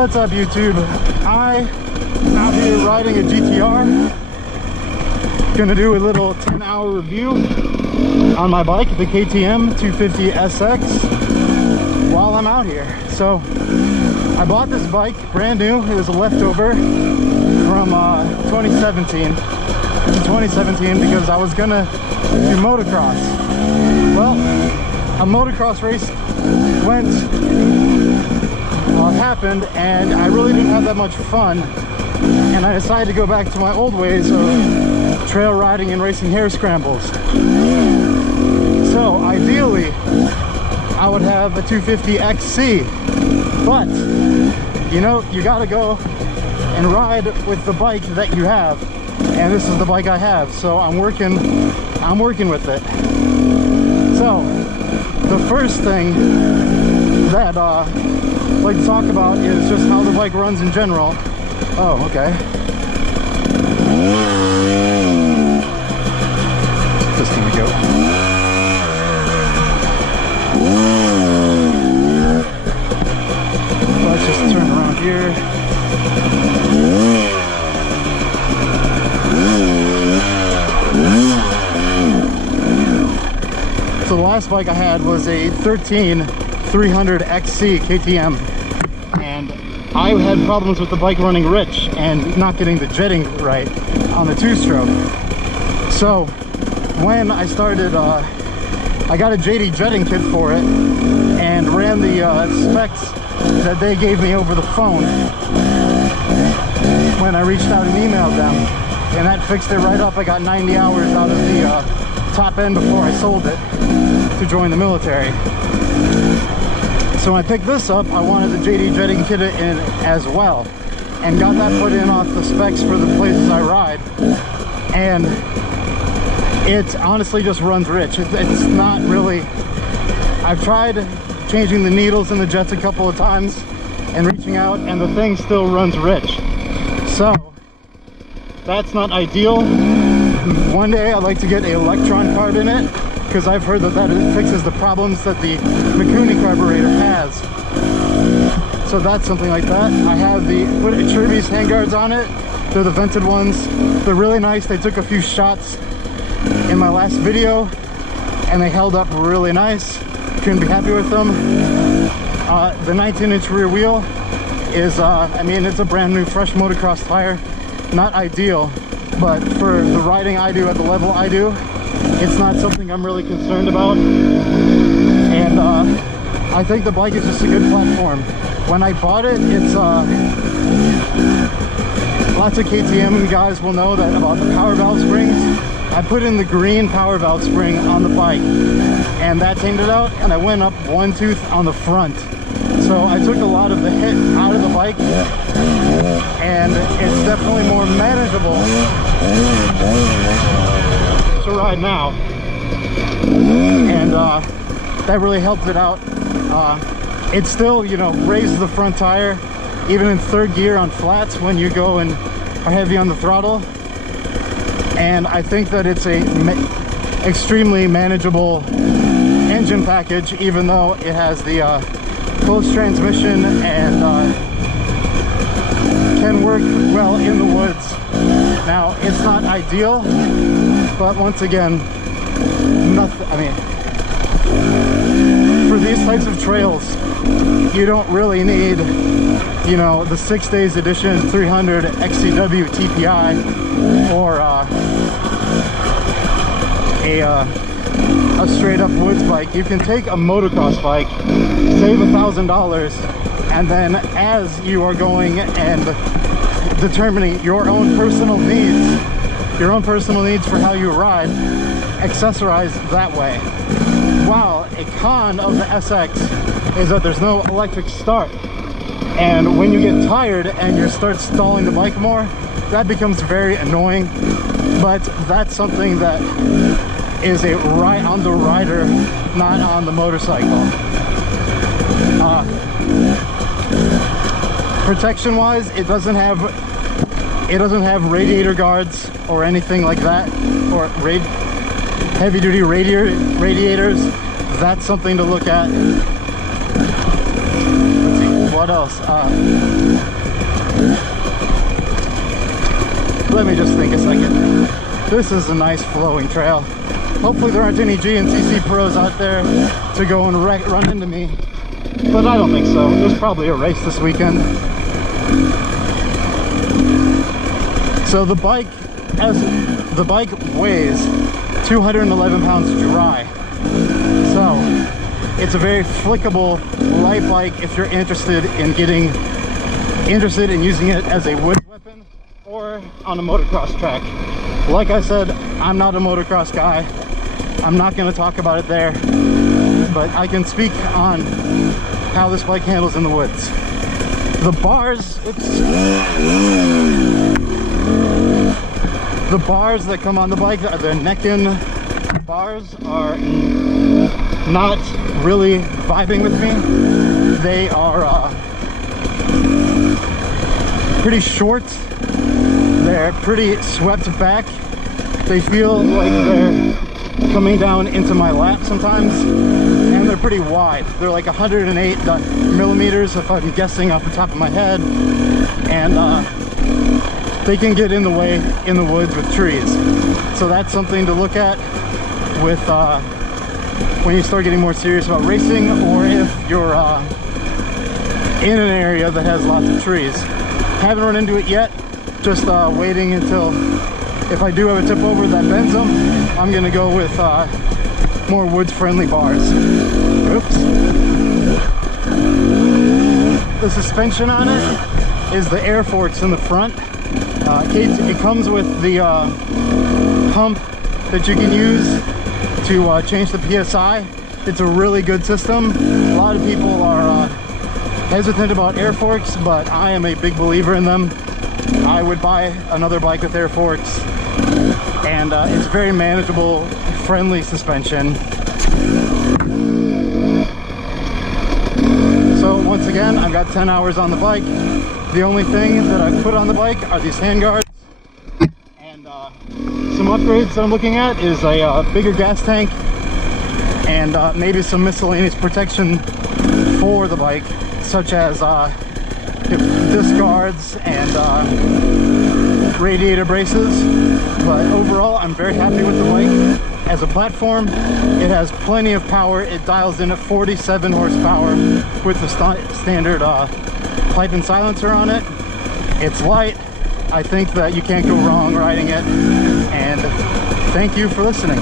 What's up, YouTube? I'm out here riding a GTR. Gonna do a little 10-hour review on my bike, the KTM 250 SX, while I'm out here. So I bought this bike brand new. It was a leftover from 2017 because I was gonna do motocross. Well, a motocross race happened, and I really didn't have that much fun, and I decided to go back to my old ways of trail riding and racing hare scrambles. So ideally I would have a 250 XC, but you know, you gotta go and ride with the bike that you have, and this is the bike I have, so I'm working with it. So the first thing that I'd like to talk about is just how the bike runs in general. Oh, okay. Just gonna go. Let's just turn around here. So the last bike I had was a 300 XC KTM, and I had problems with the bike running rich and not getting the jetting right on the two-stroke. So when I started, I got a JD jetting kit for it and ran the specs that they gave me over the phone when I reached out and emailed them, and that fixed it right up. I got 90 hours out of the top end before I sold it to join the military. So when I picked this up, I wanted the JD jetting kit in as well, and got that put in off the specs for the places I ride, and it honestly just runs rich. It's not really, I've tried changing the needles in the jets a couple of times and reaching out, and the thing still runs rich. So that's not ideal. One day I'd like to get an electron carb in it, because I've heard that fixes the problems that the Mikuni carburetor has. So that's something like that. I have the Kirby's handguards on it. They're the vented ones. They're really nice. They took a few shots in my last video and they held up really nice. Couldn't be happy with them. The 19-inch rear wheel is, I mean, it's a brand new fresh motocross tire. Not ideal, but for the riding I do at the level I do, it's not something I'm really concerned about. And I think the bike is just a good platform. When I bought it, it's lots of KTM guys will know that about the power valve springs. I put in the green power valve spring on the bike, and that tamed it out, and I went up one tooth on the front. So I took a lot of the hit out of the bike, and it's definitely more manageable to ride now, and that really helped it out. It still, you know, raises the front tire even in third gear on flats when you go and are heavy on the throttle, and I think that it's a extremely manageable engine package, even though it has the closed transmission and can work well in the woods. Now, it's not ideal, but once again, nothing, I mean, for these types of trails, you don't really need, you know, the 6 days edition 300 XCW TPI or a straight up woods bike. You can take a motocross bike, save $1,000, and then as you are going and determining your own personal needs for how you ride, accessorize that way. While a con of the SX is that there's no electric start, and when you get tired and you start stalling the bike more, that becomes very annoying. But that's something that is right on the rider, not on the motorcycle. Protection wise, it doesn't have radiator guards or anything like that, or heavy duty radiators. That's something to look at. Let's see, what else? Let me just think a second. This is a nice flowing trail. Hopefully there aren't any GNCC pros out there to go and run into me, but I don't think so. There's probably a race this weekend. So the bike weighs 211 pounds dry. So it's a very flickable light bike if you're interested in using it as a wood weapon or on a motocross track. Like I said, I'm not a motocross guy. I'm not going to talk about it there, but I can speak on how this bike handles in the woods. The bars that come on the bike, the neck-in bars, are not really vibing with me. They are pretty short. They're pretty swept back. They feel like they're coming down into my lap sometimes, and they're pretty wide. They're like 108 millimeters if I'm guessing off the top of my head, and they can get in the way in the woods with trees. So that's something to look at with when you start getting more serious about racing, or if you're in an area that has lots of trees. Haven't run into it yet, just waiting until, if I do have a tip over that bends them, I'm gonna go with more woods friendly bars. Oops. The suspension on it is the air forks in the front. It comes with the pump that you can use to change the PSI. It's a really good system. A lot of people are hesitant about air forks, but I am a big believer in them. I would buy another bike with air forks, and it's very manageable, friendly suspension. So once again, I've got 10 hours on the bike. The only thing that I've put on the bike are these handguards, and some upgrades that I'm looking at is a bigger gas tank, and maybe some miscellaneous protection for the bike, such as disc guards and radiator braces. But overall, I'm very happy with the bike. As a platform, it has plenty of power. It dials in at 47 horsepower with the standard pipe and silencer on it. It's light. I think that you can't go wrong riding it, and thank you for listening.